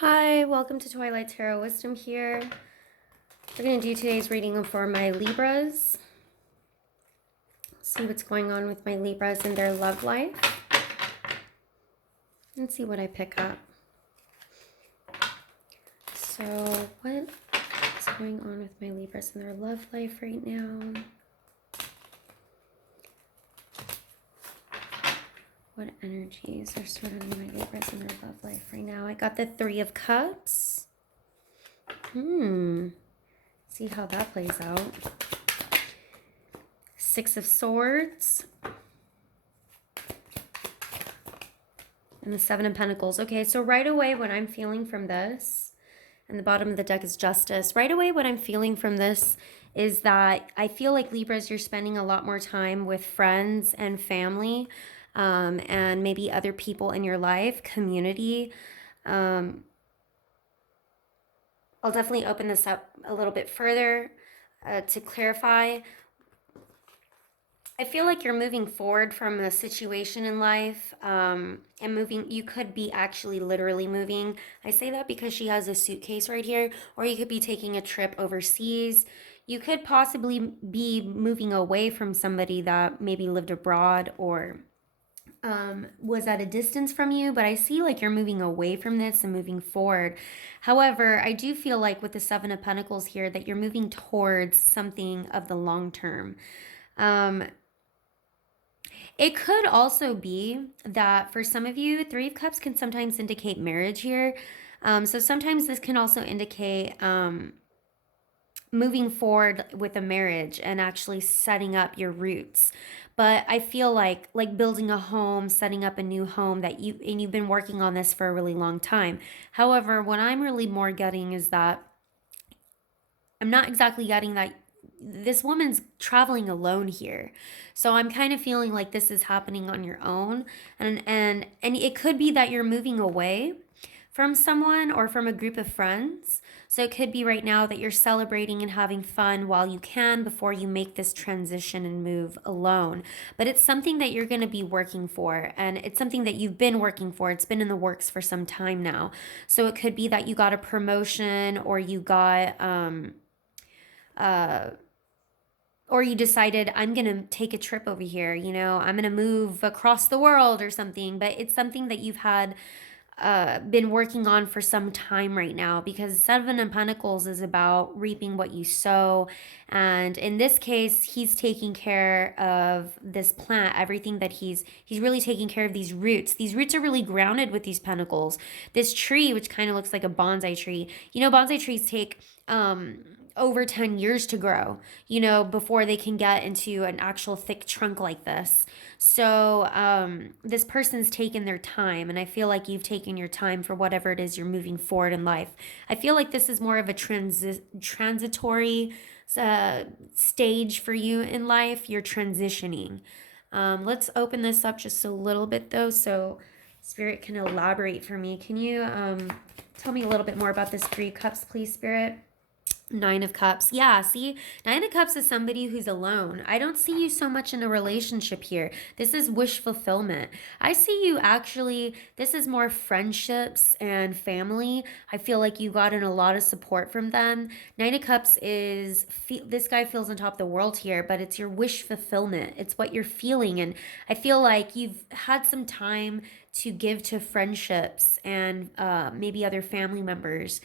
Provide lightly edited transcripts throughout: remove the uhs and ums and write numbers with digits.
Hi, welcome to Twilight Tarot Wisdom here. We're going to do today's reading for my Libras. See what's going on with my Libras in their love life. And see what I pick up. So, what is going on with my Libras in their love life right now? What energies are surrounding my Libras in their love life right now? I got the Three of Cups. See how that plays out. Six of Swords. And the Seven of Pentacles. Okay, so right away what I'm feeling from this, and the bottom of the deck is Justice. Right away what I'm feeling from this is that I feel like Libras, you're spending a lot more time with friends and family, and maybe other people in your life, community. I'll definitely open this up a little bit further to clarify. I feel like you're moving forward from a situation in life, and moving. You could be actually literally moving. I say that because she has a suitcase right here, or you could be taking a trip overseas. You could possibly be moving away from somebody that maybe lived abroad or was at a distance from you, but I see like you're moving away from this and moving forward. However, I do feel like with the Seven of Pentacles here that you're moving towards something of the long term. It could also be that for some of you, Three of Cups can sometimes indicate marriage here. So sometimes this can also indicate moving forward with a marriage and actually setting up your roots. But I feel like building a home, setting up a new home that you've been working on this for a really long time. However, what I'm really more getting is that I'm not exactly getting that this woman's traveling alone here. So I'm kind of feeling like this is happening on your own, and it could be that you're moving away from someone or from a group of friends. So it could be right now that you're celebrating and having fun while you can before you make this transition and move alone. But it's something that you're going to be working for, and it's something that you've been working for. It's been in the works for some time now. So it could be that you got a promotion, or you got or you decided, I'm going to take a trip over here, I'm going to move across the world or something. But it's something that you've had been working on for some time right now, because Seven of Pentacles is about reaping what you sow. And in this case, he's taking care of this plant, everything that he's really taking care of these roots. These roots are really grounded with these pentacles. This tree, which kind of looks like a bonsai tree, bonsai trees take over 10 years to grow, before they can get into an actual thick trunk like this. So this person's taken their time, and I feel like you've taken your time for whatever it is you're moving forward in life. I feel like this is more of a transitory stage for you in life. You're transitioning. Let's open this up just a little bit though, so Spirit can elaborate for me. Can you tell me a little bit more about this Three of Cups, please, Spirit? Nine of Cups. Yeah, see, Nine of Cups is somebody who's alone. I don't see you so much in a relationship here. This is wish fulfillment. I see you actually, this is more friendships and family. I feel like you gotten a lot of support from them. Nine of Cups is, this guy feels on top of the world here, but it's your wish fulfillment. It's what you're feeling. And I feel like you've had some time to give to friendships and maybe other family members.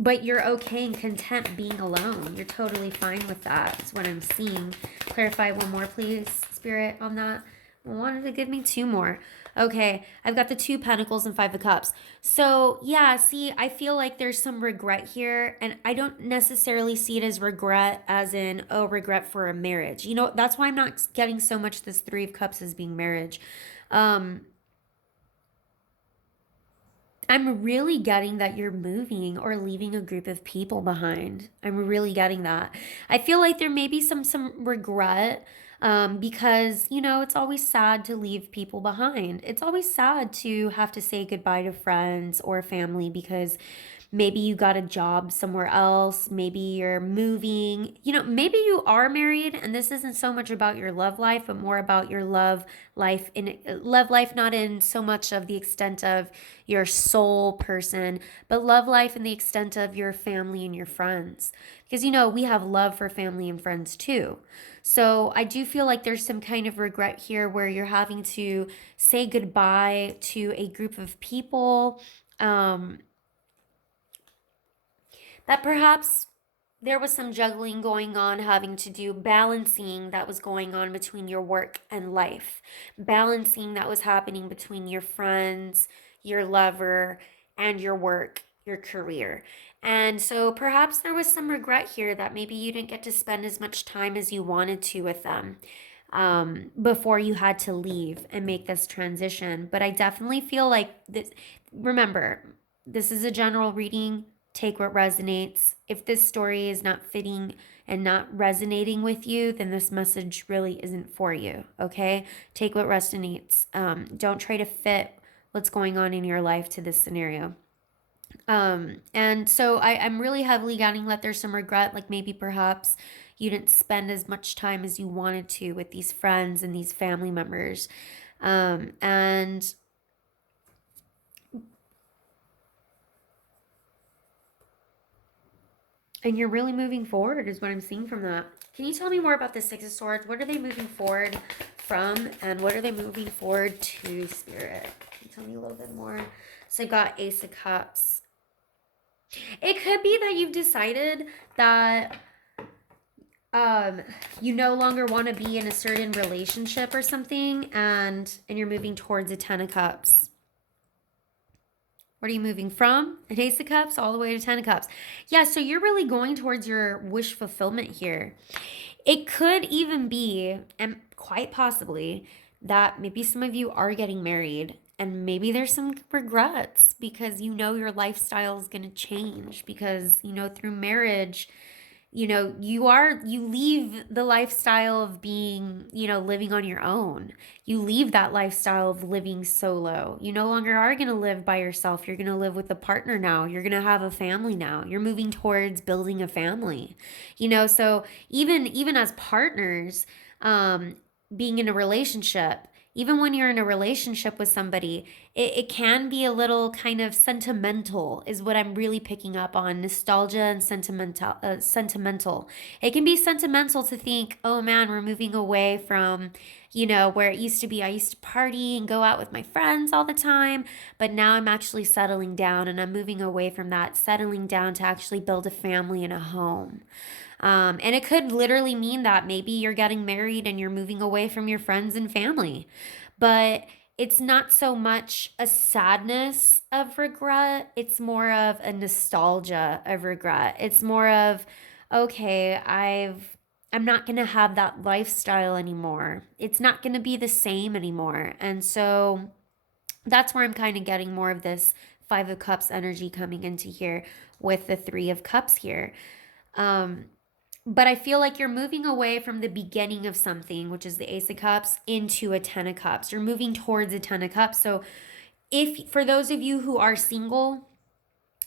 But you're okay and content being alone. You're totally fine with that. That's what I'm seeing. Clarify one more, please, Spirit, on that. I wanted to give me two more. Okay, I've got the Two of Pentacles and Five of Cups. So, yeah, see, I feel like there's some regret here. And I don't necessarily see it as regret as in, oh, regret for a marriage. That's why I'm not getting so much this Three of Cups as being marriage. I'm really getting that you're moving or leaving a group of people behind. I'm really getting that. I feel like there may be some regret, because, it's always sad to leave people behind. It's always sad to have to say goodbye to friends or family because Maybe you got a job somewhere else. Maybe you're moving. Maybe you are married and this isn't so much about your love life, but more about your love life, not in so much of the extent of your soul person, but love life in the extent of your family and your friends. Because, we have love for family and friends too. So I do feel like there's some kind of regret here where you're having to say goodbye to a group of people. That perhaps there was some juggling going on, having to do balancing that was going on between your work and life, balancing that was happening between your friends, your lover, and your work, your career. And so perhaps there was some regret here that maybe you didn't get to spend as much time as you wanted to with them before you had to leave and make this transition. But I definitely feel like this, remember, this is a general reading. Take what resonates. If this story is not fitting and not resonating with you, then this message really isn't for you, okay? Take what resonates. Don't try to fit what's going on in your life to this scenario. And so I'm really heavily getting that there's some regret, like maybe perhaps you didn't spend as much time as you wanted to with these friends and these family members. And you're really moving forward is what I'm seeing from that. Can you tell me more about the Six of Swords? What are they moving forward from and what are they moving forward to, Spirit? Can you tell me a little bit more? So I got Ace of Cups. It could be that you've decided that you no longer want to be in a certain relationship or something and you're moving towards a Ten of Cups. What are you moving from? An Ace of Cups all the way to Ten of Cups. Yeah, so you're really going towards your wish fulfillment here. It could even be, and quite possibly, that maybe some of you are getting married and maybe there's some regrets because your lifestyle is going to change because, through marriage, you leave the lifestyle of being, living on your own. You leave that lifestyle of living solo. You no longer are going to live by yourself. You're going to live with a partner now. You're going to have a family now. You're moving towards building a family. So even as partners, being in a relationship, even when you're in a relationship with somebody, it can be a little kind of sentimental is what I'm really picking up on. Nostalgia and sentimental. It can be sentimental to think, oh man, we're moving away from, where it used to be. I used to party and go out with my friends all the time, but now I'm actually settling down and I'm moving away from that, settling down to actually build a family and a home. And it could literally mean that maybe you're getting married and you're moving away from your friends and family. But it's not so much a sadness of regret. It's more of a nostalgia of regret. It's more of, okay, I'm not going to have that lifestyle anymore. It's not going to be the same anymore. And so that's where I'm kind of getting more of this Five of Cups energy coming into here with the Three of Cups here. But I feel like you're moving away from the beginning of something, which is the Ace of Cups, into a Ten of Cups. You're moving towards a Ten of Cups. So for those of you who are single,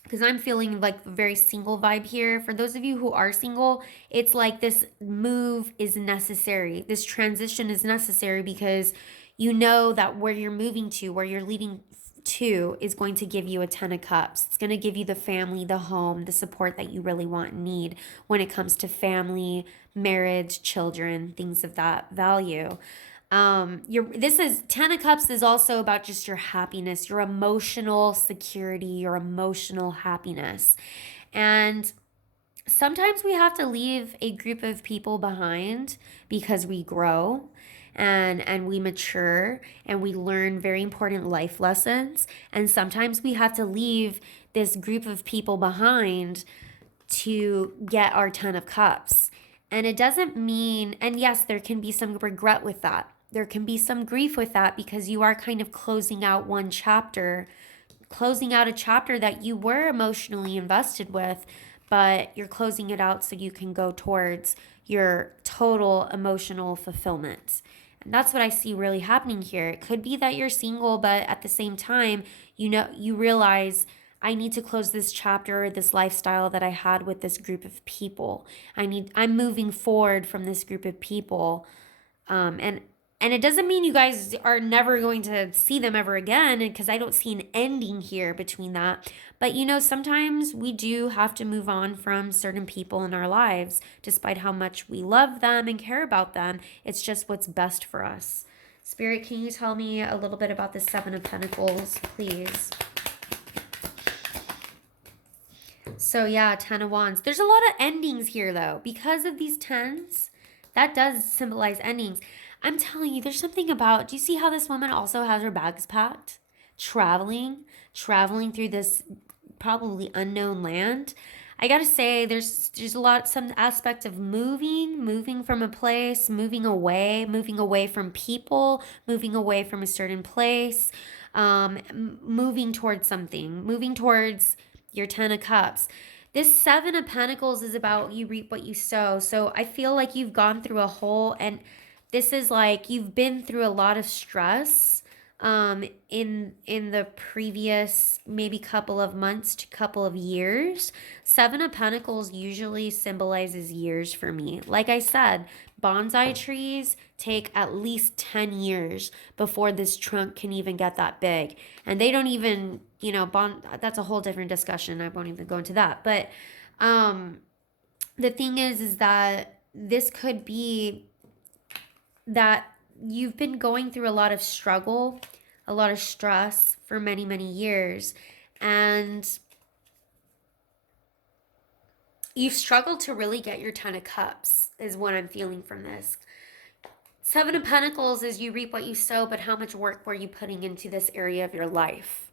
because I'm feeling like a very single vibe here. For those of you who are single, it's like this move is necessary. This transition is necessary because you know that where you're moving to, where you're leading to is going to give you a Ten of Cups. It's going to give you the family, the home, the support that you really want and need when it comes to family, marriage, children, things of that value. This is Ten of Cups is also about just your happiness, your emotional security, your emotional happiness. And sometimes we have to leave a group of people behind because we grow and we mature and we learn very important life lessons. And sometimes we have to leave this group of people behind to get our Ten of Cups. And it doesn't mean, and yes, there can be some regret with that. There can be some grief with that because you are kind of closing out one chapter, closing out a chapter that you were emotionally invested with, but you're closing it out so you can go towards your total emotional fulfillment. And that's what I see really happening here. It could be that you're single, but at the same time, you realize I need to close this chapter, this lifestyle that I had with this group of people. I'm moving forward from this group of people. And it doesn't mean you guys are never going to see them ever again, because I don't see an ending here between that. But sometimes we do have to move on from certain people in our lives, despite how much we love them and care about them. It's just what's best for us. Spirit, can you tell me a little bit about the Seven of Pentacles, please? So yeah, Ten of Wands. There's a lot of endings here though. Because of these tens, that does symbolize endings. I'm telling you, there's something about, do you see how this woman also has her bags packed? Traveling through this probably unknown land. I gotta say, there's some aspect of moving from a place, moving away from people, moving away from a certain place, moving towards something, moving towards your Ten of Cups. This Seven of Pentacles is about you reap what you sow. So I feel like you've gone through a whole, and this is like you've been through a lot of stress in the previous maybe couple of months to couple of years. Seven of Pentacles usually symbolizes years for me. Like I said, bonsai trees take at least 10 years before this trunk can even get that big. And they don't even, that's a whole different discussion. I won't even go into that. But the thing is that this could be that you've been going through a lot of struggle, a lot of stress for many, many years, and you've struggled to really get your Ten of Cups, is what I'm feeling from this. Seven of Pentacles is you reap what you sow, but how much work were you putting into this area of your life?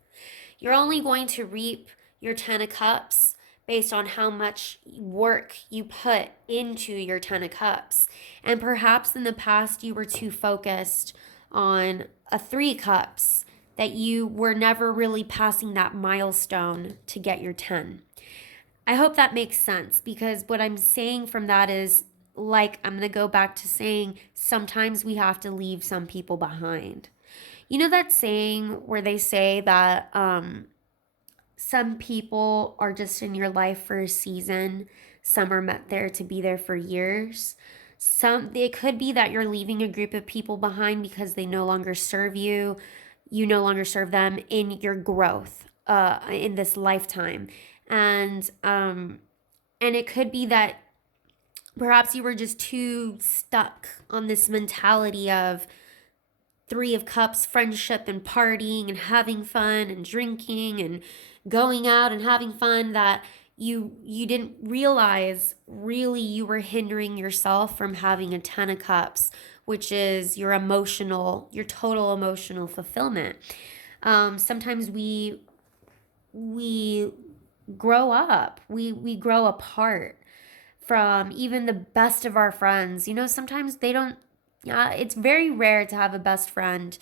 You're only going to reap your Ten of Cups based on how much work you put into your Ten of Cups. And perhaps in the past you were too focused on a Three of Cups, that you were never really passing that milestone to get your 10. I hope that makes sense, because what I'm saying from that is, like, I'm going to go back to saying sometimes we have to leave some people behind. You know that saying where they say that some people are just in your life for a season, some are meant there to be there for years. It could be that you're leaving a group of people behind because they no longer serve you. You no longer serve them in your growth in this lifetime. And it could be that perhaps you were just too stuck on this mentality of Three of Cups, friendship and partying and having fun and drinking and going out and having fun, that you didn't realize really you were hindering yourself from having a Ten of Cups, which is your total emotional fulfillment. Sometimes we grow up, we grow apart from even the best of our friends. Sometimes they don't, it's very rare to have a best friend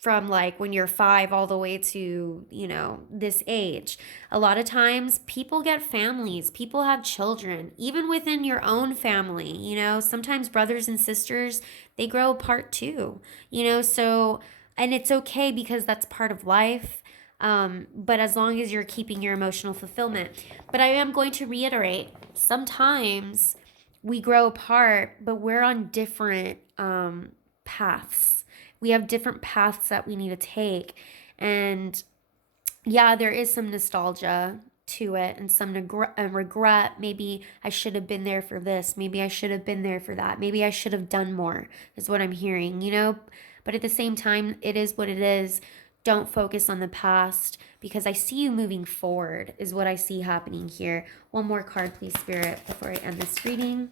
from like when you're 5 all the way to, this age. A lot of times people get families, people have children, even within your own family, sometimes brothers and sisters, they grow apart too, so, and it's okay because that's part of life. But as long as you're keeping your emotional fulfillment. But I am going to reiterate, sometimes we grow apart, but we're on different paths. We have different paths that we need to take. And yeah, there is some nostalgia to it and some regret. Maybe I should have been there for this. Maybe I should have been there for that. Maybe I should have done more, is what I'm hearing, But at the same time, it is what it is. Don't focus on the past, because I see you moving forward, is what I see happening here. One more card, please, Spirit, before I end this reading.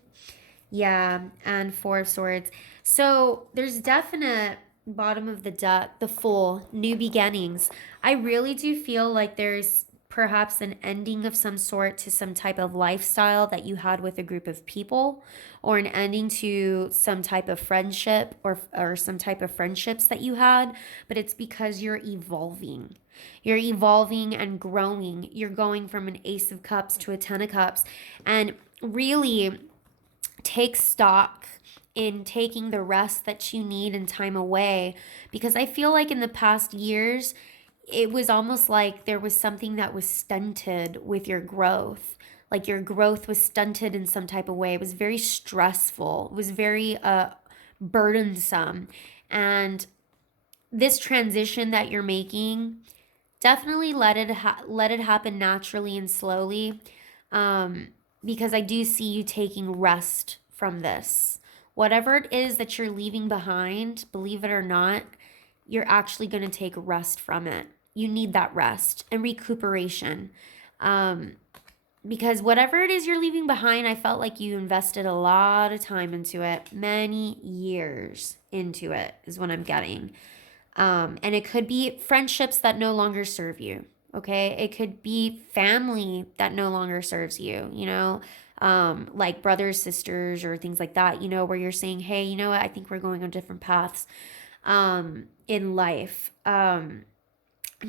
Yeah, and Four of Swords. So there's definite bottom of the deck, the Fool, new beginnings. I really do feel like there's perhaps an ending of some sort to some type of lifestyle that you had with a group of people, or an ending to some type of friendship or some type of friendships that you had, but it's because you're evolving. You're evolving and growing. You're going from an Ace of Cups to a Ten of Cups, and really take stock in taking the rest that you need and time away, because I feel like in the past years, it was almost like there was something that was stunted with your growth. Like your growth was stunted in some type of way. It was very stressful. It was very burdensome. And this transition that you're making, definitely let it happen naturally and slowly, because I do see you taking rest from this. Whatever it is that you're leaving behind, believe it or not, you're actually going to take rest from it. You need that rest and recuperation. Because whatever it is you're leaving behind, I felt like you invested a lot of time into it, many years into it, is what I'm getting. And it could be friendships that no longer serve you. Okay. It could be family that no longer serves you, like brothers, sisters, or things like that, where you're saying, hey, you know what? I think we're going on different paths in life. I'm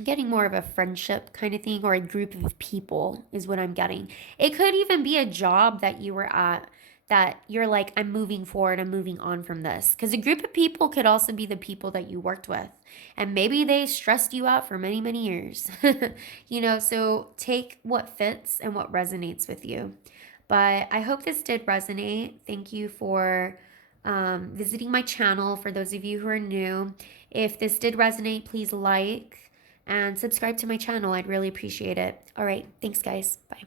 getting more of a friendship kind of thing, or a group of people is what I'm getting. It could even be a job that you were at that you're like, I'm moving forward, I'm moving on from this. Because a group of people could also be the people that you worked with. And maybe they stressed you out for many, many years. So take what fits and what resonates with you. But I hope this did resonate. Thank you for visiting my channel. For those of you who are new, if this did resonate, please like and subscribe to my channel. I'd really appreciate it. All right. Thanks, guys. Bye.